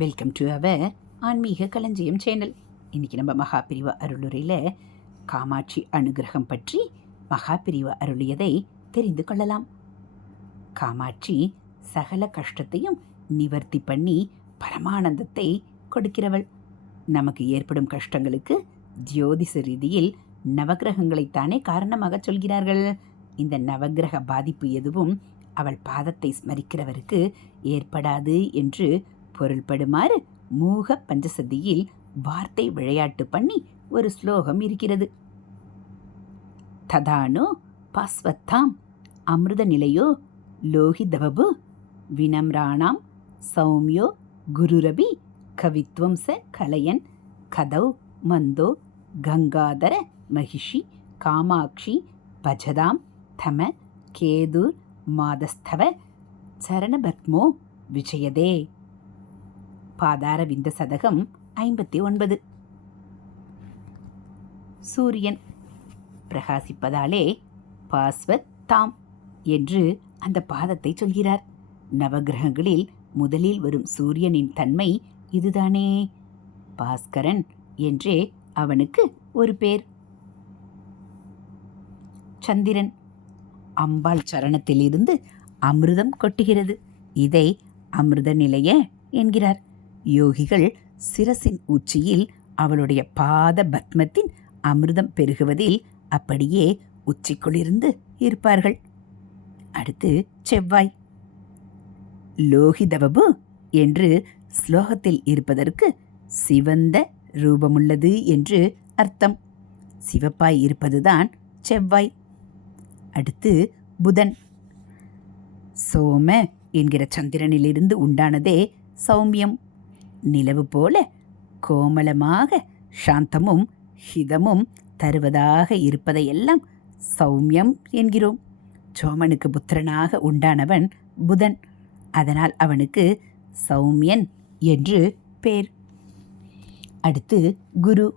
Welcome to our ஆன்மீக களஞ்சியம் channel இன்றைக்கி நம்ம மகாபிரிவா அருளுரையில் காமாட்சி அனுகிரகம் பற்றி மகாபிரிவா அருளியதை தெரிந்து கொள்ளலாம். காமாட்சி சகல கஷ்டத்தையும் நிவர்த்தி பண்ணி பரமானந்தத்தை கொடுக்கிறவள். நமக்கு ஏற்படும் கஷ்டங்களுக்கு ஜோதிஷ ரீதியில் நவகிரகங்களைத்தானே காரணமாக சொல்கிறார்கள். இந்த நவகிரக பாதிப்பு எதுவும் அவள் பாதத்தை ஸ்மரிக்கிறவருக்கு ஏற்படாது என்று பொருள்படுமாறு மூக பஞ்சசதியில் வார்த்தை விளையாட்டு பண்ணி ஒரு ஸ்லோகம் இருக்கிறது. ததானோ பாஸ்வத்தாம் அமிர்த நிலையோ லோகிதவபு வினம்ராணாம் சௌமியோ குருரபி கவித்வம் ச கலையன் கதவ் மந்தோ கங்காதர மகிஷி காமாட்சி பஜதாம் தம கேதுர் மாதஸ்தவ சரணபத்மோ விஜயதே. பாதார விந்த சதகம் ஐம்பத்தி ஒன்பது. சூரியன் பிரகாசிப்பதாலே பாஸ்வத் தாம் என்று அந்த பாதத்தை சொல்கிறார். நவகிரகங்களில் முதலில் வரும் சூரியனின் தன்மை இதுதானே. பாஸ்கரன் என்றே அவனுக்கு ஒரு பேர். சந்திரன் அம்பாள் சரணத்திலிருந்து அமிர்தம் கொட்டுகிறது. இதை அமிர்த நிலைய என்கிறார். யோகிகள் சிரசின் உச்சியில் அவளுடைய பாத பத்மத்தின் அமிர்தம் பெருகுவதில் அப்படியே உச்சிக்குளிர்ந்து இருப்பார்கள். அடுத்து செவ்வாய். லோகிதவபு என்று ஸ்லோகத்தில் இருப்பதற்கு சிவந்த ரூபமுள்ளது என்று அர்த்தம். சிவப்பாய் இருப்பதுதான் செவ்வாய். அடுத்து புதன். சோம என்கிற சந்திரனிலிருந்து உண்டானதே சௌமியம். நிலவு போல கோமலமாக சாந்தமும் ஹிதமும் தருவதாக இருப்பதையெல்லாம் சௌமியம் என்கிறோம். சோமனுக்கு புத்திரனாக உண்டானவன் புதன். அதனால் அவனுக்கு சௌமியன் என்று பேர். அடுத்து குரு.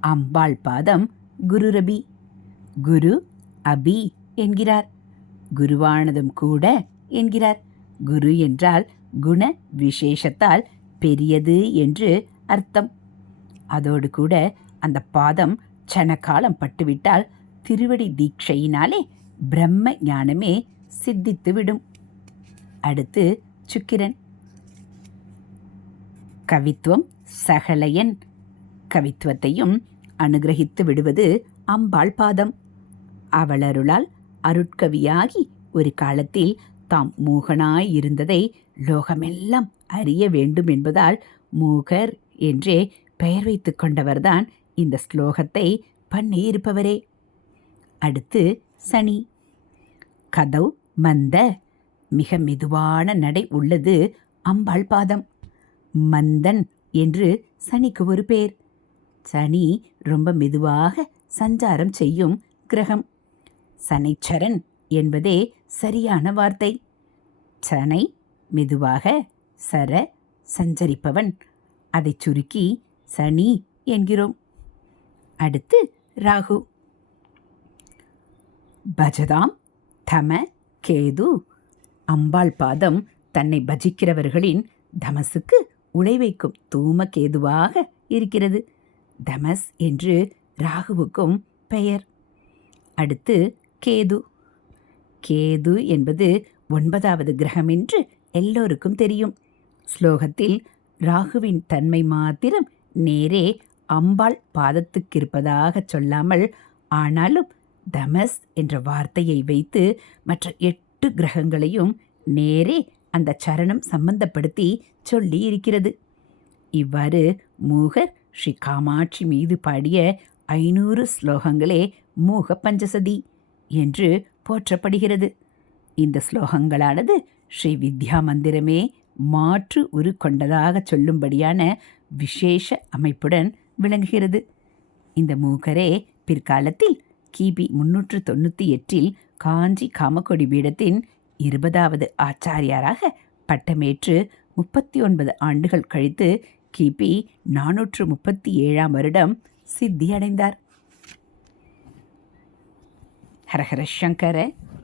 அம்பாள் பாதம் குருரபி குரு அபி என்கிறார். குருவானதும் கூட என்கிறார். குரு என்றால் குண விசேஷத்தால் பெரியது என்று அர்த்தம். அதோடு கூட அந்த பாதம் சனகாலம் பட்டுவிட்டால் திருவடி தீட்சையினாலே பிரம்ம ஞானமே சித்தித்துவிடும். அடுத்து சுக்கிரன். கவித்துவம் சகலையன். கவித்துவத்தையும் அனுகிரகித்து விடுவது அம்பாள் பாதம். அவளருளால் அருட்கவியாகி ஒரு காலத்தில் தாம் மூகனாய் இருந்ததை லோகமெல்லாம் அறிய வேண்டும் என்பதால் மூகர் என்றே பெயர் வைத்து கொண்டவர்தான் இந்த ஸ்லோகத்தை பண்ணியிருப்பவரே. அடுத்து சனி. கதவ் மந்த மிக மெதுவான நடை உள்ளது அம்பாள் பாதம். மந்தன் என்று சனிக்கு ஒரு பேர். சனி ரொம்ப மெதுவாக சஞ்சாரம் செய்யும் கிரகம். சனைச்சரன் என்பதே சரியான வார்த்தை. சனை மெதுவாக சர சஞ்சரிப்பவன். அதைச் சுருக்கி சனி என்கிறோம். அடுத்து ராகு. பஜதாம் தம கேது. அம்பாள் பாதம் தன்னை பஜிக்கிறவர்களின் தமசுக்கு உழை வைக்கும் தூம கேதுவாக இருக்கிறது. தமஸ் என்று ராகுவுக்கும் பெயர். அடுத்து கேது. கேது என்பது ஒன்பதாவது கிரகம் என்று எல்லோருக்கும் தெரியும். ஸ்லோகத்தில் ராகுவின் தன்மை மாத்திரம் நேரே அம்பாள் பாதத்துக்கிருப்பதாக சொல்லாமல் ஆனாலும் தமஸ் என்ற வார்த்தையை வைத்து மற்ற எட்டு கிரகங்களையும் நேரே அந்த சரணம் சம்பந்தப்படுத்தி சொல்லி இருக்கிறது இவ்வாறு மூகர் ஸ்ரீ காமாட்சி மீது பாடிய ஐநூறு ஸ்லோகங்களே மூக பஞ்சசதி என்று போற்றப்படுகிறது. இந்த ஸ்லோகங்களானது ஸ்ரீ வித்யா மந்திரமே மாற்று உரு கொண்டதாக சொல்லும்படியான விசேஷ அமைப்புடன் விளங்குகிறது. இந்த மூகரே பிற்காலத்தில் கிபி முன்னூற்று தொண்ணூற்றி எட்டில் காஞ்சி காமக்கொடி பீடத்தின் இருபதாவது ஆச்சாரியாராக பட்டமேற்று முப்பத்தி ஒன்பது ஆண்டுகள் கழித்து கிபி நானூற்று முப்பத்தி ஏழாம் வருடம் சித்தியடைந்தார். ஹரஹர சங்கர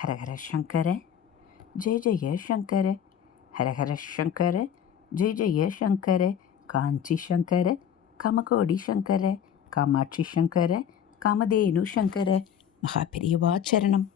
ஹரஹர சங்கர ஜெய ஜெய சங்கர ஹரஹர சங்கர ஜெய ஜெய சங்கர காஞ்சி சங்கர கமகோடி சங்கர காமாட்சி சங்கர காமதேனு சங்கர மகாபெரியவாச்சரணம்